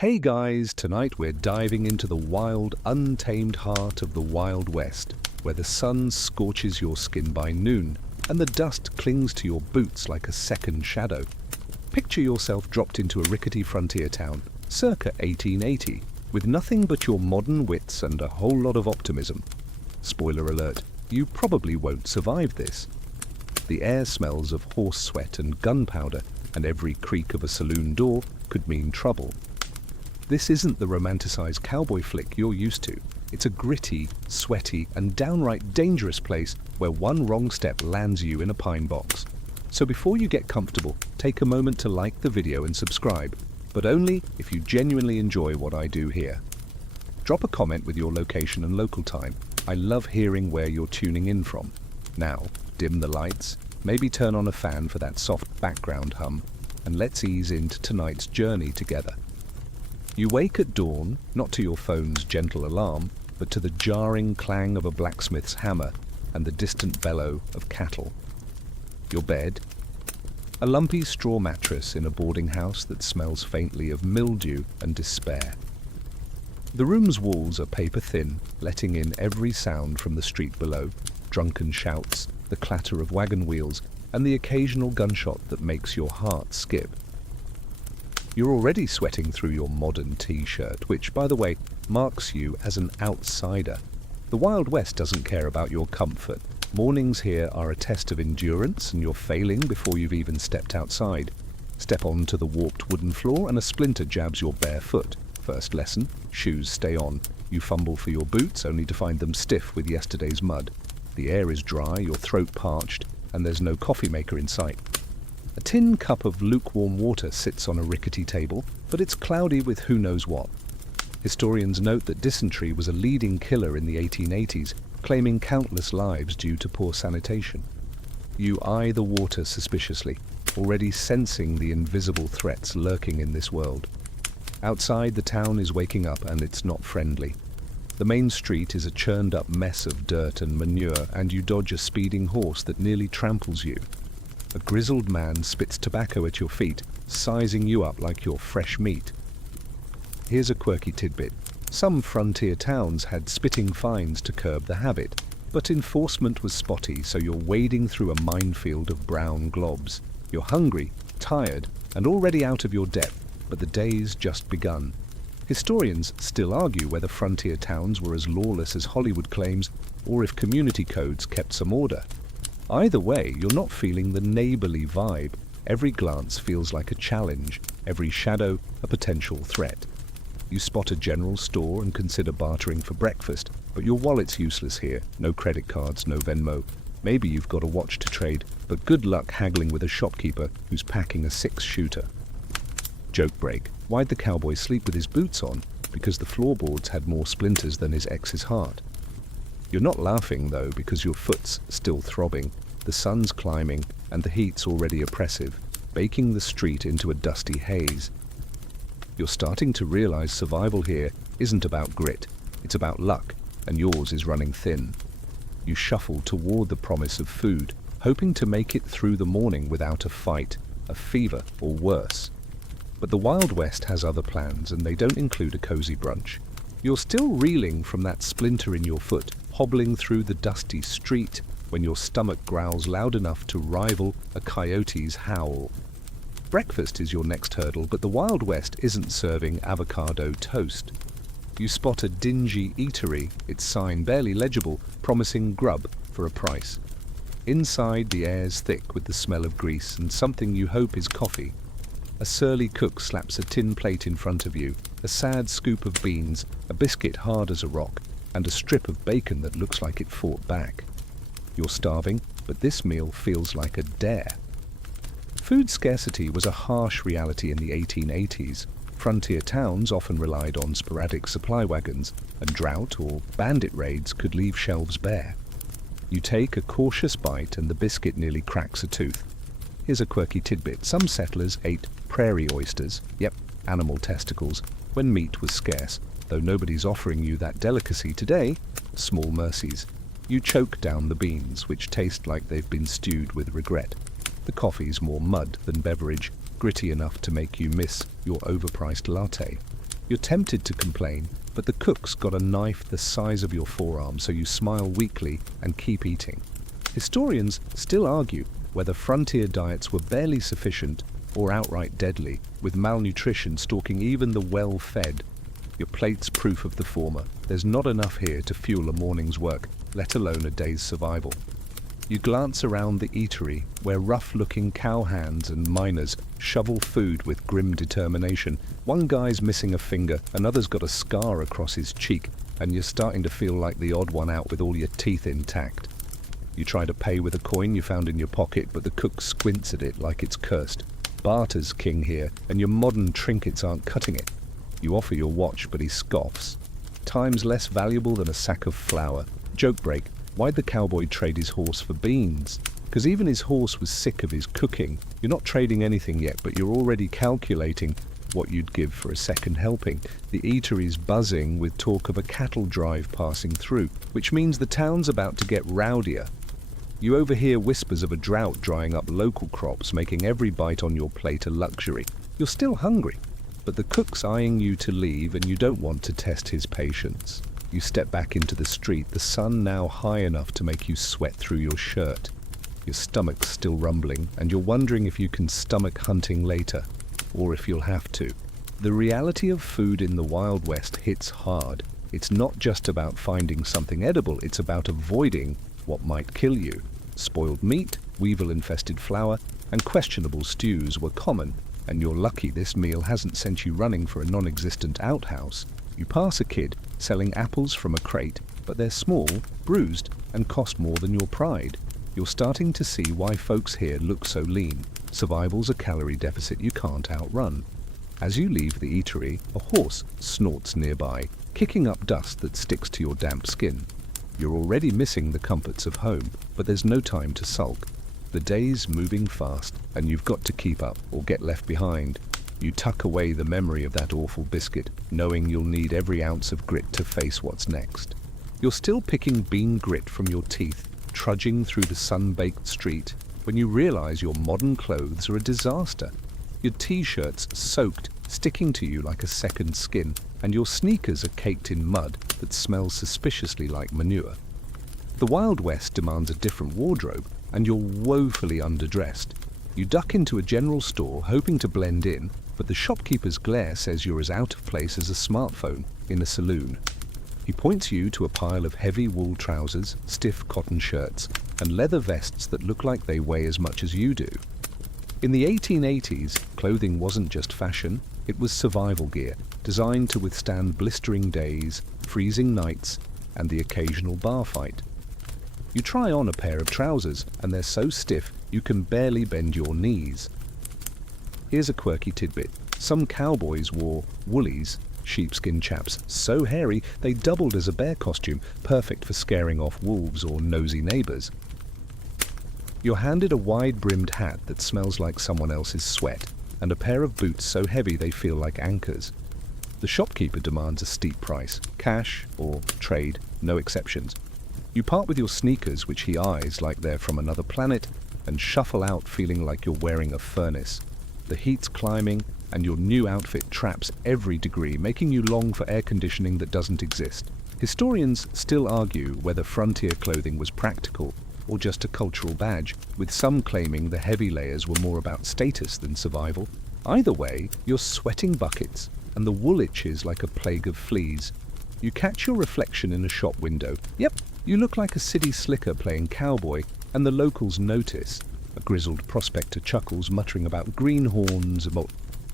Hey guys, tonight we're diving into the wild, untamed heart of the Wild West, where the sun scorches your skin by noon and the dust clings to your boots like a second shadow. Picture yourself dropped into a rickety frontier town, circa 1880, with nothing but your modern wits and a whole lot of optimism. Spoiler alert, you probably won't survive this. The air smells of horse sweat and gunpowder, and every creak of a saloon door could mean trouble. This isn't the romanticized cowboy flick you're used to. It's a gritty, sweaty, and downright dangerous place where one wrong step lands you in a pine box. So before you get comfortable, take a moment to like the video and subscribe, but only if you genuinely enjoy what I do here. Drop a comment with your location and local time. I love hearing where you're tuning in from. Now, dim the lights, maybe turn on a fan for that soft background hum, and let's ease into tonight's journey together. You wake at dawn, not to your phone's gentle alarm, but to the jarring clang of a blacksmith's hammer and the distant bellow of cattle. Your bed? A lumpy straw mattress in a boarding house that smells faintly of mildew and despair. The room's walls are paper thin, letting in every sound from the street below, drunken shouts, the clatter of wagon wheels, and the occasional gunshot that makes your heart skip. You're already sweating through your modern t-shirt, which, by the way, marks you as an outsider. The Wild West doesn't care about your comfort. Mornings here are a test of endurance, and you're failing before you've even stepped outside. Step onto the warped wooden floor and a splinter jabs your bare foot. First lesson, shoes stay on. You fumble for your boots, only to find them stiff with yesterday's mud. The air is dry, your throat parched, and there's no coffee maker in sight. A tin cup of lukewarm water sits on a rickety table, but it's cloudy with who knows what. Historians note that dysentery was a leading killer in the 1880s, claiming countless lives due to poor sanitation. You eye the water suspiciously, already sensing the invisible threats lurking in this world. Outside, the town is waking up, and it's not friendly. The main street is a churned-up mess of dirt and manure, and you dodge a speeding horse that nearly tramples you. A grizzled man spits tobacco at your feet, sizing you up like you're fresh meat. Here's a quirky tidbit. Some frontier towns had spitting fines to curb the habit, but enforcement was spotty, so you're wading through a minefield of brown globs. You're hungry, tired, and already out of your depth, but the day's just begun. Historians still argue whether frontier towns were as lawless as Hollywood claims, or if community codes kept some order. Either way, you're not feeling the neighborly vibe. Every glance feels like a challenge, every shadow a potential threat. You spot a general store and consider bartering for breakfast, but your wallet's useless here. No credit cards, no Venmo. Maybe you've got a watch to trade, but good luck haggling with a shopkeeper who's packing a 6-shooter. Joke break. Why'd the cowboy sleep with his boots on? Because the floorboards had more splinters than his ex's heart. You're not laughing, though, because your foot's still throbbing, the sun's climbing, and the heat's already oppressive, baking the street into a dusty haze. You're starting to realize survival here isn't about grit, it's about luck, and yours is running thin. You shuffle toward the promise of food, hoping to make it through the morning without a fight, a fever, or worse. But the Wild West has other plans, and they don't include a cozy brunch. You're still reeling from that splinter in your foot, hobbling through the dusty street when your stomach growls loud enough to rival a coyote's howl. Breakfast is your next hurdle, but the Wild West isn't serving avocado toast. You spot a dingy eatery, its sign barely legible, promising grub for a price. Inside, the air's thick with the smell of grease and something you hope is coffee. A surly cook slaps a tin plate in front of you, a sad scoop of beans, a biscuit hard as a rock, and a strip of bacon that looks like it fought back. You're starving, but this meal feels like a dare. Food scarcity was a harsh reality in the 1880s. Frontier towns often relied on sporadic supply wagons, and drought or bandit raids could leave shelves bare. You take a cautious bite and the biscuit nearly cracks a tooth. Here's a quirky tidbit. Some settlers ate prairie oysters, yep, animal testicles, when meat was scarce. Though nobody's offering you that delicacy today, small mercies. You choke down the beans, which taste like they've been stewed with regret. The coffee's more mud than beverage, gritty enough to make you miss your overpriced latte. You're tempted to complain, but the cook's got a knife the size of your forearm, so you smile weakly and keep eating. Historians still argue whether frontier diets were barely sufficient or outright deadly, with malnutrition stalking even the well-fed. Your plate's proof of the former. There's not enough here to fuel a morning's work, let alone a day's survival. You glance around the eatery, where rough-looking cowhands and miners shovel food with grim determination. One guy's missing a finger, another's got a scar across his cheek, and you're starting to feel like the odd one out with all your teeth intact. You try to pay with a coin you found in your pocket, but the cook squints at it like it's cursed. Barter's king here, and your modern trinkets aren't cutting it. You offer your watch, but he scoffs. Time's less valuable than a sack of flour. Joke break. Why'd the cowboy trade his horse for beans? Because even his horse was sick of his cooking. You're not trading anything yet, but you're already calculating what you'd give for a second helping. The eatery's buzzing with talk of a cattle drive passing through, which means the town's about to get rowdier. You overhear whispers of a drought drying up local crops, making every bite on your plate a luxury. You're still hungry, but the cook's eyeing you to leave, and you don't want to test his patience. You step back into the street, the sun now high enough to make you sweat through your shirt. Your stomach's still rumbling, and you're wondering if you can stomach hunting later, or if you'll have to. The reality of food in the Wild West hits hard. It's not just about finding something edible, it's about avoiding what might kill you. Spoiled meat, weevil-infested flour, and questionable stews were common, and you're lucky this meal hasn't sent you running for a non-existent outhouse. You pass a kid selling apples from a crate, but they're small, bruised, and cost more than your pride. You're starting to see why folks here look so lean. Survival's a calorie deficit you can't outrun. As you leave the eatery, a horse snorts nearby, kicking up dust that sticks to your damp skin. You're already missing the comforts of home, but there's no time to sulk. The day's moving fast, and you've got to keep up or get left behind. You tuck away the memory of that awful biscuit, knowing you'll need every ounce of grit to face what's next. You're still picking bean grit from your teeth, trudging through the sun-baked street, when you realize your modern clothes are a disaster. Your t-shirt's soaked, sticking to you like a second skin, and your sneakers are caked in mud that smells suspiciously like manure. The Wild West demands a different wardrobe, and you're woefully underdressed. You duck into a general store, hoping to blend in, but the shopkeeper's glare says you're as out of place as a smartphone in a saloon. He points you to a pile of heavy wool trousers, stiff cotton shirts, and leather vests that look like they weigh as much as you do. In the 1880s, clothing wasn't just fashion, it was survival gear, designed to withstand blistering days, freezing nights, and the occasional bar fight. You try on a pair of trousers, and they're so stiff you can barely bend your knees. Here's a quirky tidbit. Some cowboys wore woolies, sheepskin chaps, so hairy they doubled as a bear costume, perfect for scaring off wolves or nosy neighbors. You're handed a wide-brimmed hat that smells like someone else's sweat, and a pair of boots so heavy they feel like anchors. The shopkeeper demands a steep price, cash or trade, no exceptions. You part with your sneakers, which he eyes like they're from another planet, and shuffle out feeling like you're wearing a furnace. The heat's climbing, and your new outfit traps every degree, making you long for air conditioning that doesn't exist. Historians still argue whether frontier clothing was practical or just a cultural badge, with some claiming the heavy layers were more about status than survival. Either way, you're sweating buckets, and the wool itches like a plague of fleas. You catch your reflection in a shop window. Yep, you look like a city slicker playing cowboy, and the locals notice. A grizzled prospector chuckles, muttering about greenhorns,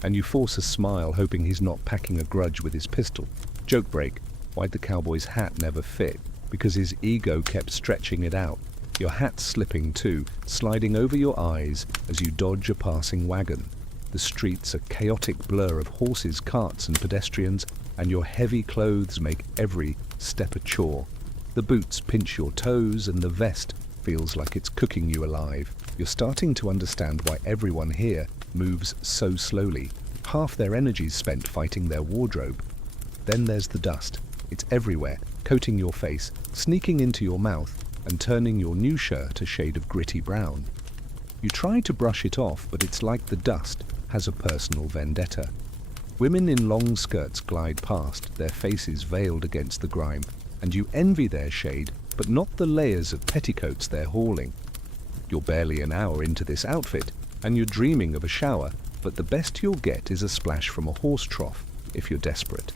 and you force a smile, hoping he's not packing a grudge with his pistol. Joke break. Why'd the cowboy's hat never fit? Because his ego kept stretching it out. Your hat's slipping too, sliding over your eyes as you dodge a passing wagon. The street's a chaotic blur of horses, carts, and pedestrians, and your heavy clothes make every step a chore. The boots pinch your toes, and the vest feels like it's cooking you alive. You're starting to understand why everyone here moves so slowly. Half their energy's spent fighting their wardrobe. Then there's the dust. It's everywhere, coating your face, sneaking into your mouth, and turning your new shirt a shade of gritty brown. You try to brush it off, but it's like the dust has a personal vendetta. Women in long skirts glide past, their faces veiled against the grime, and you envy their shade, but not the layers of petticoats they're hauling. You're barely an hour into this outfit, and you're dreaming of a shower, but the best you'll get is a splash from a horse trough, if you're desperate.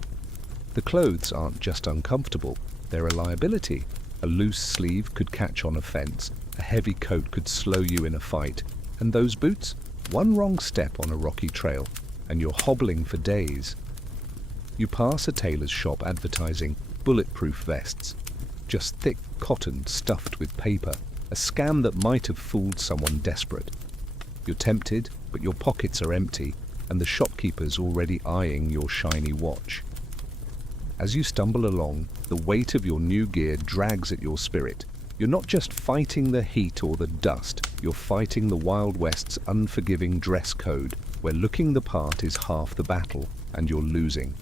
The clothes aren't just uncomfortable, they're a liability. A loose sleeve could catch on a fence, a heavy coat could slow you in a fight, and those boots? One wrong step on a rocky trail, and you're hobbling for days. You pass a tailor's shop advertising bulletproof vests, just thick cotton stuffed with paper, a scam that might have fooled someone desperate. You're tempted, but your pockets are empty, and the shopkeeper's already eyeing your shiny watch. As you stumble along, the weight of your new gear drags at your spirit. You're not just fighting the heat or the dust, you're fighting the Wild West's unforgiving dress code, where looking the part is half the battle, and you're losing.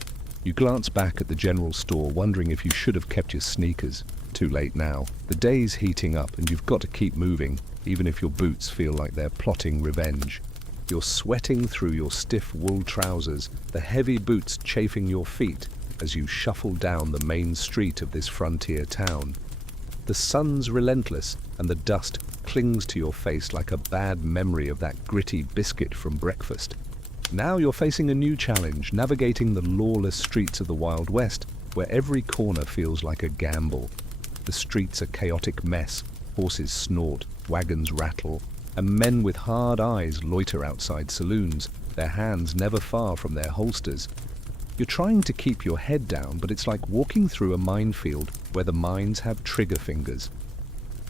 You glance back at the general store, wondering if you should have kept your sneakers. Too late now. The day's heating up, and you've got to keep moving, even if your boots feel like they're plotting revenge. You're sweating through your stiff wool trousers, the heavy boots chafing your feet, as you shuffle down the main street of this frontier town. The sun's relentless, and the dust clings to your face like a bad memory of that gritty biscuit from breakfast. Now you're facing a new challenge, navigating the lawless streets of the Wild West, where every corner feels like a gamble. The streets a chaotic mess, horses snort, wagons rattle, and men with hard eyes loiter outside saloons, their hands never far from their holsters. You're trying to keep your head down, but it's like walking through a minefield where the mines have trigger fingers.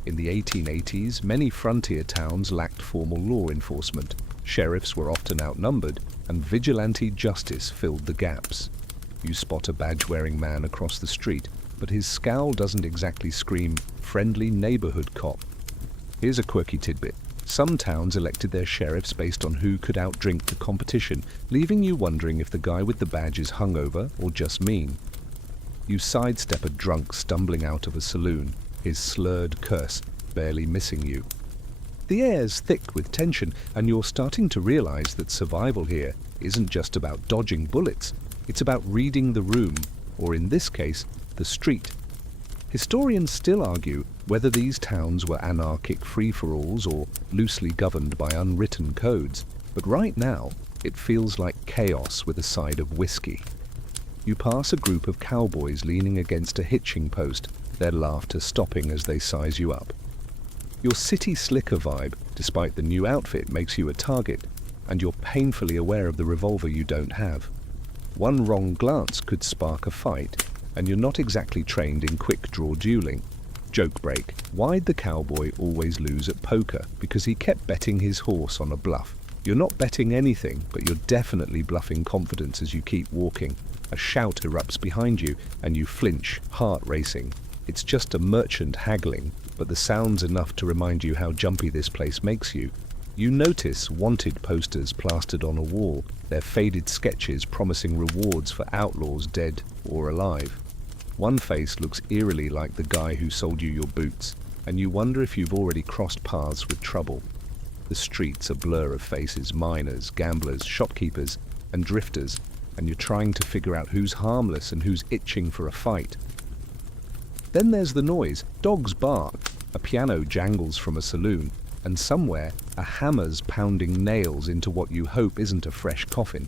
In the 1880s, many frontier towns lacked formal law enforcement. Sheriffs were often outnumbered, and vigilante justice filled the gaps. You spot a badge-wearing man across the street, but his scowl doesn't exactly scream, "friendly neighborhood cop." Here's a quirky tidbit. Some towns elected their sheriffs based on who could outdrink the competition, leaving you wondering if the guy with the badge is hungover or just mean. You sidestep a drunk stumbling out of a saloon, his slurred curse barely missing you. The air's thick with tension, and you're starting to realize that survival here isn't just about dodging bullets, it's about reading the room, or in this case, the street. Historians still argue whether these towns were anarchic free-for-alls or loosely governed by unwritten codes, but right now it feels like chaos with a side of whiskey. You pass a group of cowboys leaning against a hitching post, their laughter stopping as they size you up. Your city slicker vibe, despite the new outfit, makes you a target, and you're painfully aware of the revolver you don't have. One wrong glance could spark a fight, and you're not exactly trained in quick-draw dueling. Joke break. Why'd the cowboy always lose at poker? Because he kept betting his horse on a bluff. You're not betting anything, but you're definitely bluffing confidence as you keep walking. A shout erupts behind you, and you flinch, heart racing. It's just a merchant haggling, but the sound's enough to remind you how jumpy this place makes you. You notice wanted posters plastered on a wall, their faded sketches promising rewards for outlaws dead or alive. One face looks eerily like the guy who sold you your boots, and you wonder if you've already crossed paths with trouble. The street's a blur of faces, miners, gamblers, shopkeepers, and drifters, and you're trying to figure out who's harmless and who's itching for a fight. Then there's the noise. Dogs bark, a piano jangles from a saloon, and somewhere a hammer's pounding nails into what you hope isn't a fresh coffin.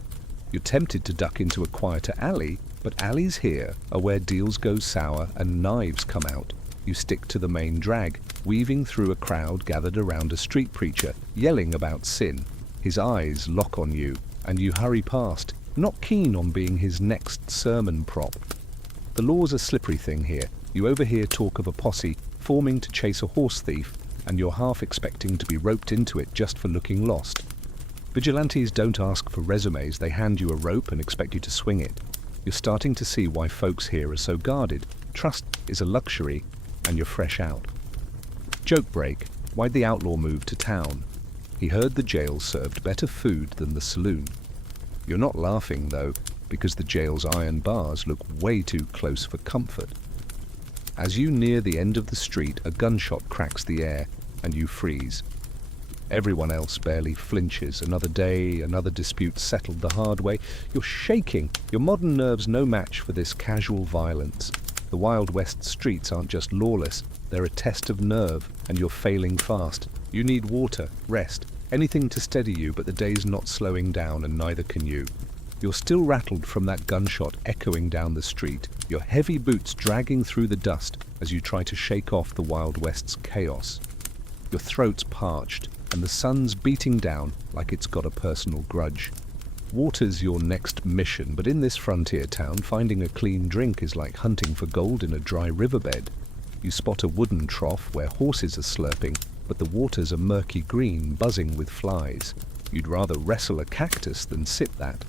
You're tempted to duck into a quieter alley, but alleys here are where deals go sour and knives come out. You stick to the main drag, weaving through a crowd gathered around a street preacher, yelling about sin. His eyes lock on you, and you hurry past, not keen on being his next sermon prop. The law's a slippery thing here. You overhear talk of a posse forming to chase a horse thief, and you're half expecting to be roped into it just for looking lost. Vigilantes don't ask for resumes, they hand you a rope and expect you to swing it. You're starting to see why folks here are so guarded. Trust is a luxury, and you're fresh out. Joke break. Why'd the outlaw move to town? He heard the jail served better food than the saloon. You're not laughing, though, because the jail's iron bars look way too close for comfort. As you near the end of the street, a gunshot cracks the air, and you freeze. Everyone else barely flinches. Another day, another dispute settled the hard way. You're shaking. Your modern nerves no match for this casual violence. The Wild West streets aren't just lawless, they're a test of nerve, and you're failing fast. You need water, rest, anything to steady you, but the day's not slowing down, and neither can you. You're still rattled from that gunshot echoing down the street, your heavy boots dragging through the dust as you try to shake off the Wild West's chaos. Your throat's parched, and the sun's beating down like it's got a personal grudge. Water's your next mission, but in this frontier town, finding a clean drink is like hunting for gold in a dry riverbed. You spot a wooden trough where horses are slurping, but the water's a murky green, buzzing with flies. You'd rather wrestle a cactus than sip that.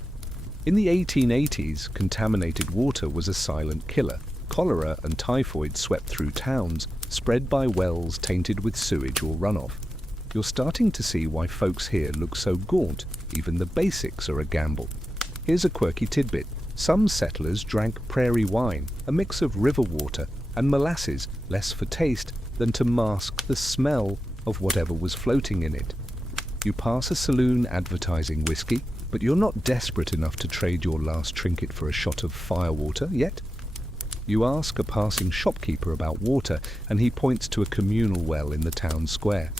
In the 1880s, contaminated water was a silent killer. Cholera and typhoid swept through towns, spread by wells tainted with sewage or runoff. You're starting to see why folks here look so gaunt. Even the basics are a gamble. Here's a quirky tidbit. Some settlers drank prairie wine, a mix of river water and molasses, less for taste than to mask the smell of whatever was floating in it. You pass a saloon advertising whiskey, but you're not desperate enough to trade your last trinket for a shot of firewater yet. You ask a passing shopkeeper about water, and he points to a communal well in the town square.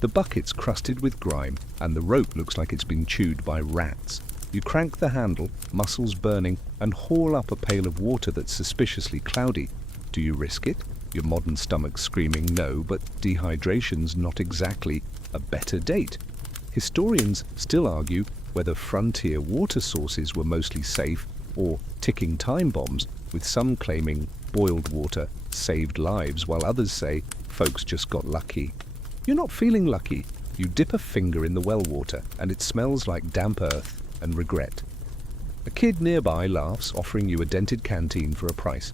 The bucket's crusted with grime, and the rope looks like it's been chewed by rats. You crank the handle, muscles burning, and haul up a pail of water that's suspiciously cloudy. Do you risk it? Your modern stomach screaming no, but dehydration's not exactly a better date. Historians still argue whether frontier water sources were mostly safe or ticking time bombs, with some claiming boiled water saved lives, while others say folks just got lucky. You're not feeling lucky. You dip a finger in the well water, and it smells like damp earth and regret. A kid nearby laughs, offering you a dented canteen for a price.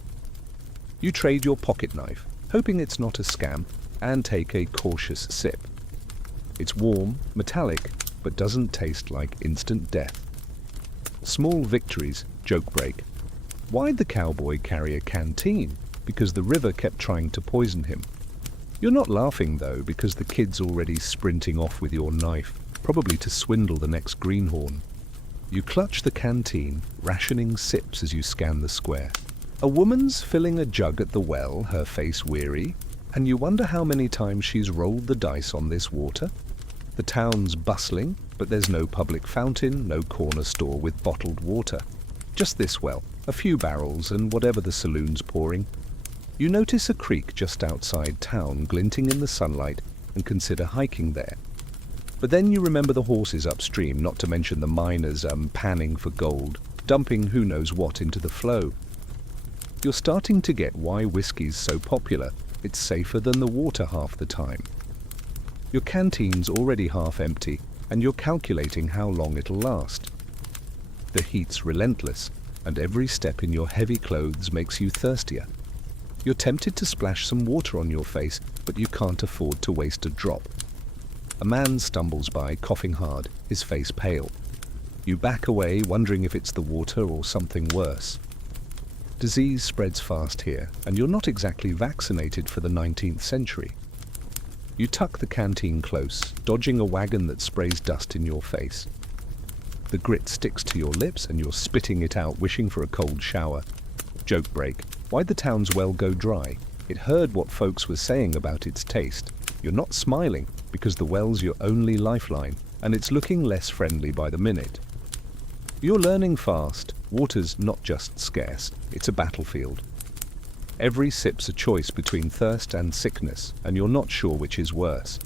You trade your pocket knife, hoping it's not a scam, and take a cautious sip. It's warm, metallic, but doesn't taste like instant death. Small victories, joke break. Why'd the cowboy carry a canteen? Because the river kept trying to poison him. You're not laughing, though, because the kid's already sprinting off with your knife, probably to swindle the next greenhorn. You clutch the canteen, rationing sips as you scan the square. A woman's filling a jug at the well, her face weary, and you wonder how many times she's rolled the dice on this water. The town's bustling, but there's no public fountain, no corner store with bottled water. Just this well, a few barrels, and whatever the saloon's pouring. You notice a creek just outside town, glinting in the sunlight, and consider hiking there. But then you remember the horses upstream, not to mention the miners panning for gold, dumping who knows what into the flow. You're starting to get why whiskey's so popular. It's safer than the water half the time. Your canteen's already half empty, and you're calculating how long it'll last. The heat's relentless, and every step in your heavy clothes makes you thirstier. You're tempted to splash some water on your face, but you can't afford to waste a drop. A man stumbles by, coughing hard, his face pale. You back away, wondering if it's the water or something worse. Disease spreads fast here, and you're not exactly vaccinated for the 19th century. You tuck the canteen close, dodging a wagon that sprays dust in your face. The grit sticks to your lips, and you're spitting it out, wishing for a cold shower. Joke break. Why'd the town's well go dry? It heard what folks were saying about its taste. You're not smiling, because the well's your only lifeline, and it's looking less friendly by the minute. You're learning fast. Water's not just scarce, it's a battlefield. Every sip's a choice between thirst and sickness, and you're not sure which is worse.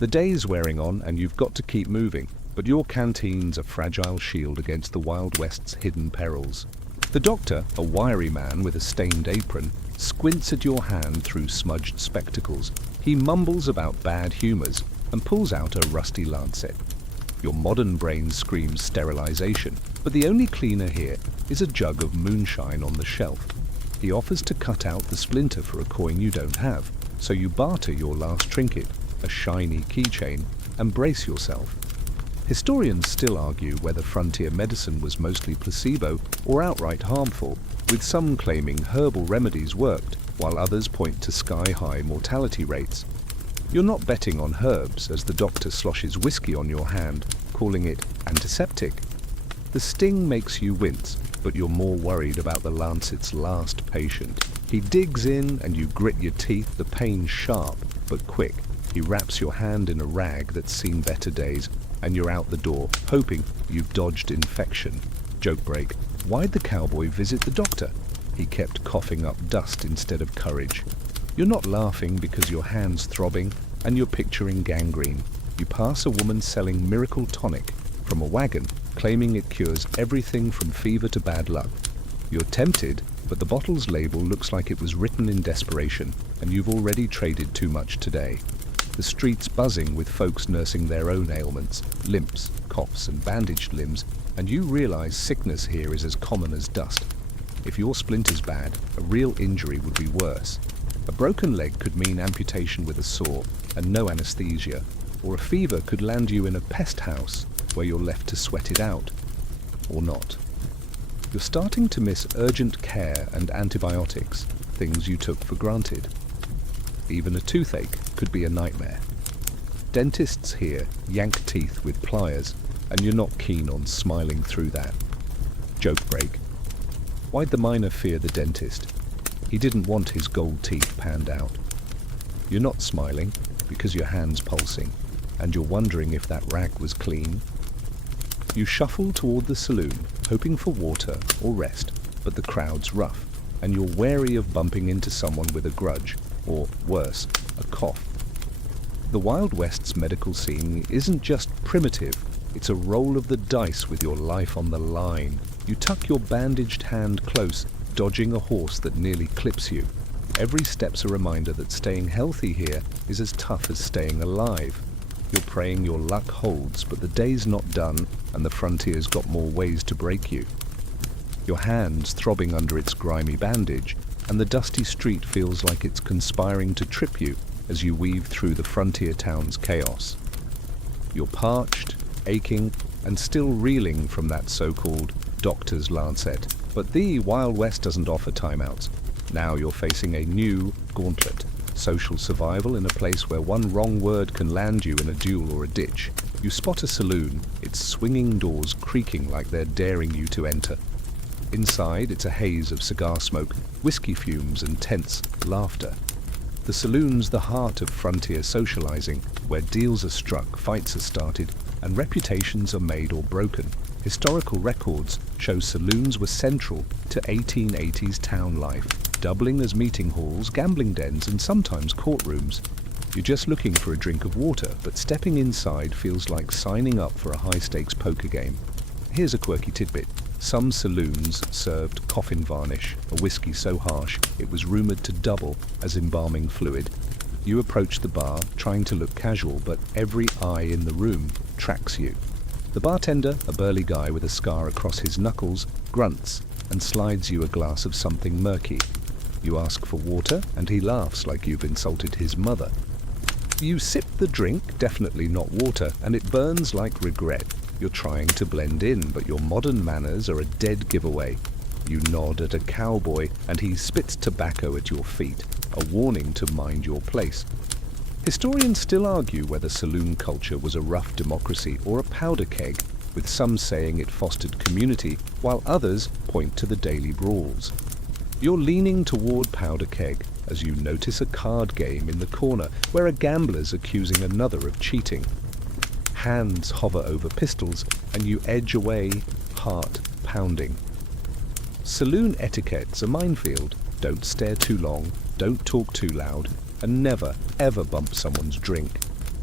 The day's wearing on, and you've got to keep moving, but your canteen's a fragile shield against the Wild West's hidden perils. The doctor, a wiry man with a stained apron, squints at your hand through smudged spectacles. He mumbles about bad humors and pulls out a rusty lancet. Your modern brain screams sterilization, but the only cleaner here is a jug of moonshine on the shelf. He offers to cut out the splinter for a coin you don't have, so you barter your last trinket, a shiny keychain, and brace yourself. Historians still argue whether frontier medicine was mostly placebo or outright harmful, with some claiming herbal remedies worked, while others point to sky-high mortality rates. You're not betting on herbs as the doctor sloshes whiskey on your hand, calling it antiseptic. The sting makes you wince, but you're more worried about the Lancet's last patient. He digs in and you grit your teeth, the pain sharp but quick. He wraps your hand in a rag that's seen better days, and you're out the door, hoping you've dodged infection. Joke break. Why'd the cowboy visit the doctor? He kept coughing up dust instead of courage. You're not laughing because your hand's throbbing and you're picturing gangrene. You pass a woman selling miracle tonic from a wagon, claiming it cures everything from fever to bad luck. You're tempted, but the bottle's label looks like it was written in desperation, and you've already traded too much today. The street's buzzing with folks nursing their own ailments, limps, coughs, and bandaged limbs, and you realize sickness here is as common as dust. If your splinter's bad, a real injury would be worse. A broken leg could mean amputation with a saw and no anesthesia, or a fever could land you in a pest house where you're left to sweat it out. Or not. You're starting to miss urgent care and antibiotics, things you took for granted. Even a toothache could be a nightmare. Dentists here yank teeth with pliers, and you're not keen on smiling through that. Joke break. Why'd the miner fear the dentist? He didn't want his gold teeth panned out. You're not smiling because your hand's pulsing, and you're wondering if that rag was clean. You shuffle toward the saloon, hoping for water or rest, but the crowd's rough, and you're wary of bumping into someone with a grudge, or worse, a cough. The Wild West's medical scene isn't just primitive, it's a roll of the dice with your life on the line. You tuck your bandaged hand close, dodging a horse that nearly clips you. Every step's a reminder that staying healthy here is as tough as staying alive. You're praying your luck holds, but the day's not done, and the frontier's got more ways to break you. Your hand's throbbing under its grimy bandage, and the dusty street feels like it's conspiring to trip you as you weave through the frontier town's chaos. You're parched, aching, and still reeling from that so-called doctor's lancet. But the Wild West doesn't offer timeouts. Now you're facing a new gauntlet. Social survival in a place where one wrong word can land you in a duel or a ditch. You spot a saloon, its swinging doors creaking like they're daring you to enter. Inside, it's a haze of cigar smoke, whiskey fumes, and tense laughter. The saloon's the heart of frontier socializing, where deals are struck, fights are started, and reputations are made or broken. Historical records show saloons were central to 1880s town life, doubling as meeting halls, gambling dens, and sometimes courtrooms. You're just looking for a drink of water, but stepping inside feels like signing up for a high-stakes poker game. Here's a quirky tidbit. Some saloons served coffin varnish, a whiskey so harsh it was rumored to double as embalming fluid. You approach the bar, trying to look casual, but every eye in the room tracks you. The bartender, a burly guy with a scar across his knuckles, grunts and slides you a glass of something murky. You ask for water, and he laughs like you've insulted his mother. You sip the drink, definitely not water, and it burns like regret. You're trying to blend in, but your modern manners are a dead giveaway. You nod at a cowboy, and he spits tobacco at your feet, a warning to mind your place. Historians still argue whether saloon culture was a rough democracy or a powder keg, with some saying it fostered community, while others point to the daily brawls. You're leaning toward powder keg as you notice a card game in the corner where a gambler's accusing another of cheating. Hands hover over pistols, and you edge away, heart pounding. Saloon etiquette's a minefield. Don't stare too long, don't talk too loud, and never, ever bump someone's drink.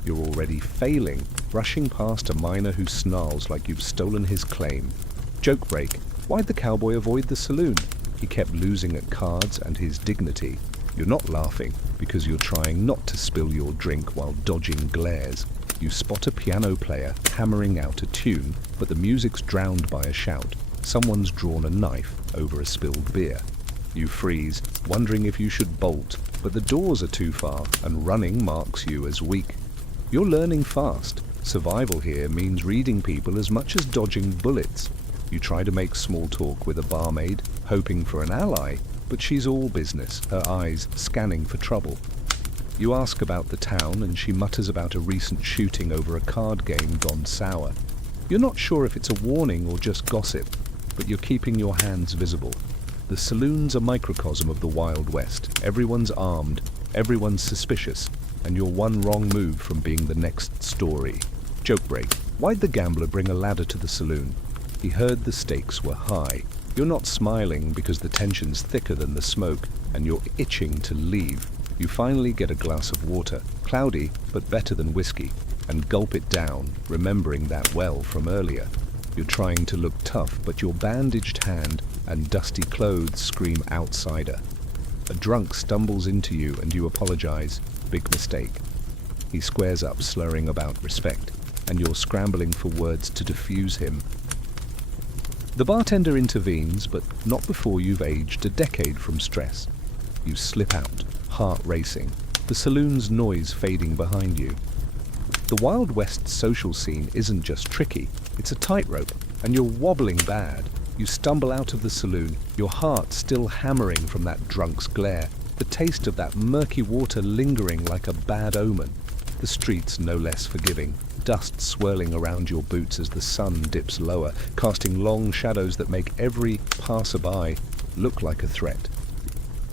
You're already failing, brushing past a miner who snarls like you've stolen his claim. Joke break. Why'd the cowboy avoid the saloon? He kept losing at cards and his dignity. You're not laughing because you're trying not to spill your drink while dodging glares. You spot a piano player hammering out a tune, but the music's drowned by a shout. Someone's drawn a knife over a spilled beer. You freeze, wondering if you should bolt, but the doors are too far, and running marks you as weak. You're learning fast. Survival here means reading people as much as dodging bullets. You try to make small talk with a barmaid, hoping for an ally, but she's all business, her eyes scanning for trouble. You ask about the town and she mutters about a recent shooting over a card game gone sour. You're not sure if it's a warning or just gossip, but you're keeping your hands visible. The saloon's a microcosm of the Wild West. Everyone's armed, everyone's suspicious, and you're one wrong move from being the next story. Joke break. Why'd the gambler bring a ladder to the saloon? He heard the stakes were high. You're not smiling because the tension's thicker than the smoke, and you're itching to leave. You finally get a glass of water, cloudy but better than whiskey, and gulp it down, remembering that well from earlier. You're trying to look tough, but your bandaged hand and dusty clothes scream outsider. A drunk stumbles into you and you apologize. Big mistake. He squares up, slurring about respect, and you're scrambling for words to defuse him. The bartender intervenes, but not before you've aged a decade from stress. You slip out, heart racing, the saloon's noise fading behind you. The Wild West social scene isn't just tricky, it's a tightrope, and you're wobbling bad. You stumble out of the saloon, your heart still hammering from that drunk's glare, the taste of that murky water lingering like a bad omen. The streets no less forgiving, dust swirling around your boots as the sun dips lower, casting long shadows that make every passerby look like a threat.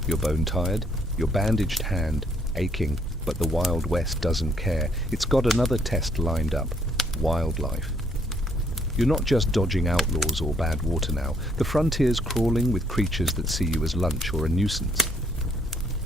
You're bone-tired, your bandaged hand aching, but the Wild West doesn't care. It's got another test lined up: wildlife. You're not just dodging outlaws or bad water now. The frontier's crawling with creatures that see you as lunch or a nuisance.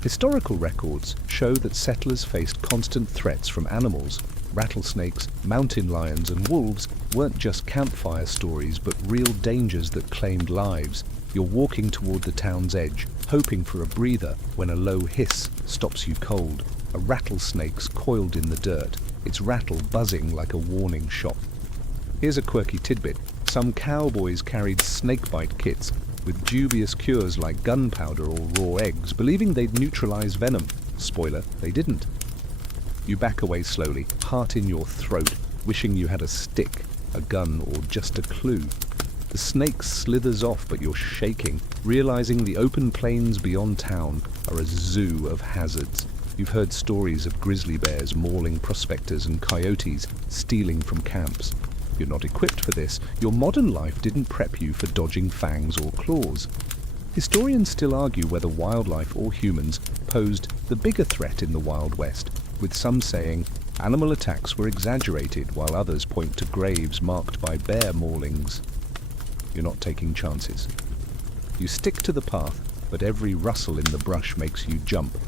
Historical records show that settlers faced constant threats from animals. Rattlesnakes, mountain lions, and wolves weren't just campfire stories, but real dangers that claimed lives. You're walking toward the town's edge, hoping for a breather, when a low hiss stops you cold. A rattlesnake's coiled in the dirt, its rattle buzzing like a warning shot. Here's a quirky tidbit. Some cowboys carried snakebite kits with dubious cures like gunpowder or raw eggs, believing they'd neutralize venom. Spoiler, they didn't. You back away slowly, heart in your throat, wishing you had a stick, a gun, or just a clue. The snake slithers off, but you're shaking, realizing the open plains beyond town are a zoo of hazards. You've heard stories of grizzly bears mauling prospectors and coyotes stealing from camps. You're not equipped for this. Your modern life didn't prep you for dodging fangs or claws. Historians still argue whether wildlife or humans posed the bigger threat in the Wild West, with some saying animal attacks were exaggerated while others point to graves marked by bear maulings. You're not taking chances. You stick to the path, but every rustle in the brush makes you jump.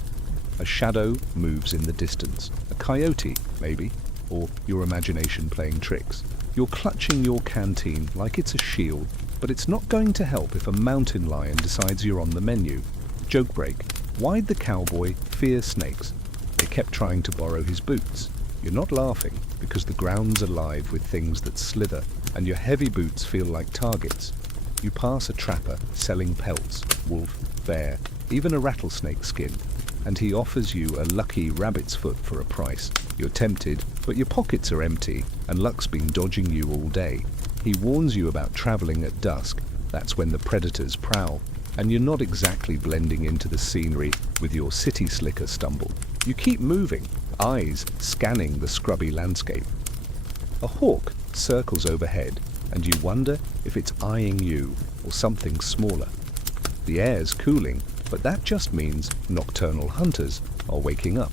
A shadow moves in the distance. A coyote, maybe, or your imagination playing tricks. You're clutching your canteen like it's a shield, but it's not going to help if a mountain lion decides you're on the menu. Joke break. Why'd the cowboy fear snakes? They kept trying to borrow his boots. You're not laughing because the ground's alive with things that slither, and your heavy boots feel like targets. You pass a trapper selling pelts, wolf, bear, even a rattlesnake skin, and he offers you a lucky rabbit's foot for a price. You're tempted, but your pockets are empty, and luck's been dodging you all day. He warns you about traveling at dusk. That's when the predators prowl, and you're not exactly blending into the scenery with your city slicker stumble. You keep moving, eyes scanning the scrubby landscape. A hawk circles overhead, and you wonder if it's eyeing you or something smaller. The air's cooling, but that just means nocturnal hunters are waking up.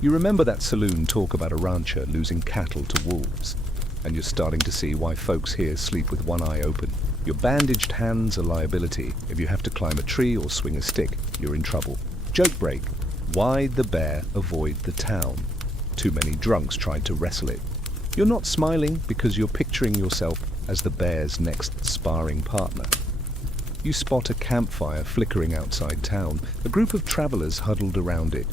You remember that saloon talk about a rancher losing cattle to wolves, and you're starting to see why folks here sleep with one eye open. Your bandaged hand's a liability. If you have to climb a tree or swing a stick, you're in trouble. Joke break. Why'd the bear avoid the town? Too many drunks tried to wrestle it. You're not smiling because you're picturing yourself as the bear's next sparring partner. You spot a campfire flickering outside town, a group of travelers huddled around it.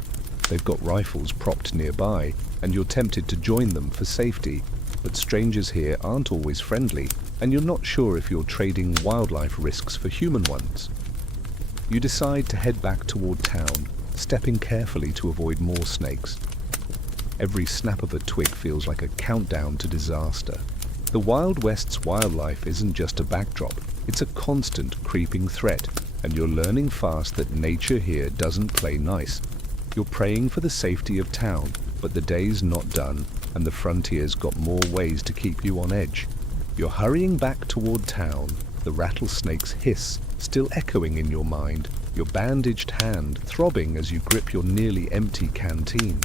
They've got rifles propped nearby, and you're tempted to join them for safety, but strangers here aren't always friendly, and you're not sure if you're trading wildlife risks for human ones. You decide to head back toward town, stepping carefully to avoid more snakes. Every snap of a twig feels like a countdown to disaster. The Wild West's wildlife isn't just a backdrop, it's a constant creeping threat, and you're learning fast that nature here doesn't play nice. You're praying for the safety of town, but the day's not done, and the frontier's got more ways to keep you on edge. You're hurrying back toward town, the rattlesnake's hiss still echoing in your mind, your bandaged hand throbbing as you grip your nearly empty canteen.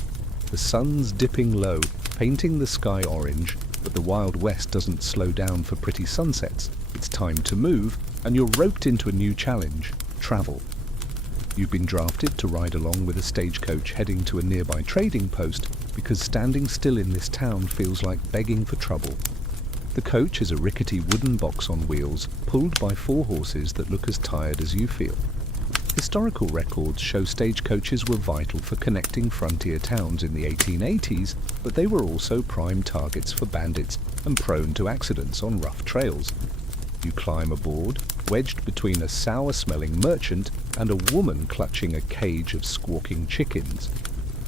The sun's dipping low, painting the sky orange, but the Wild West doesn't slow down for pretty sunsets. It's time to move, and you're roped into a new challenge: travel. You've been drafted to ride along with a stagecoach heading to a nearby trading post because standing still in this town feels like begging for trouble. The coach is a rickety wooden box on wheels, pulled by 4 horses that look as tired as you feel. Historical records show stagecoaches were vital for connecting frontier towns in the 1880s, but they were also prime targets for bandits and prone to accidents on rough trails. You climb aboard, wedged between a sour-smelling merchant and a woman clutching a cage of squawking chickens.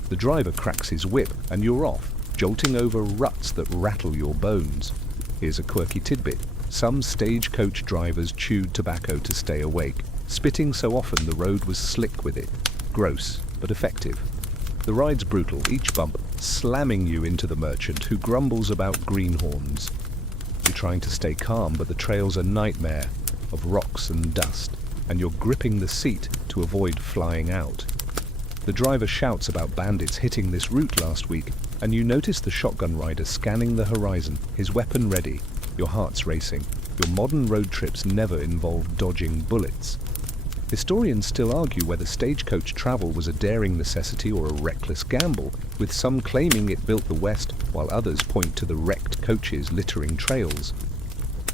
The driver cracks his whip and you're off, jolting over ruts that rattle your bones. Here's a quirky tidbit. Some stagecoach drivers chewed tobacco to stay awake, spitting so often the road was slick with it. Gross, but effective. The ride's brutal, each bump slamming you into the merchant, who grumbles about greenhorns. You're trying to stay calm, but the trail's a nightmare of rocks and dust, and you're gripping the seat to avoid flying out. The driver shouts about bandits hitting this route last week, and you notice the shotgun rider scanning the horizon, his weapon ready. Your heart's racing. Your modern road trips never involve dodging bullets. Historians still argue whether stagecoach travel was a daring necessity or a reckless gamble, with some claiming it built the West, while others point to the wrecked coaches littering trails.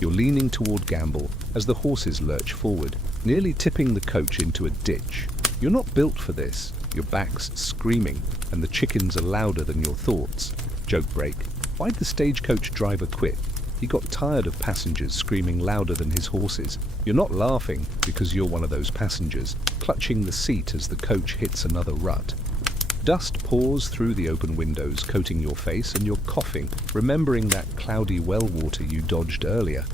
You're leaning toward gamble as the horses lurch forward, nearly tipping the coach into a ditch. You're not built for this. Your back's screaming, and the chickens are louder than your thoughts. Joke break. Why'd the stagecoach driver quit? He got tired of passengers screaming louder than his horses. You're not laughing because you're one of those passengers, clutching the seat as the coach hits another rut. Dust pours through the open windows, coating your face, and you're coughing, remembering that cloudy well water you dodged earlier.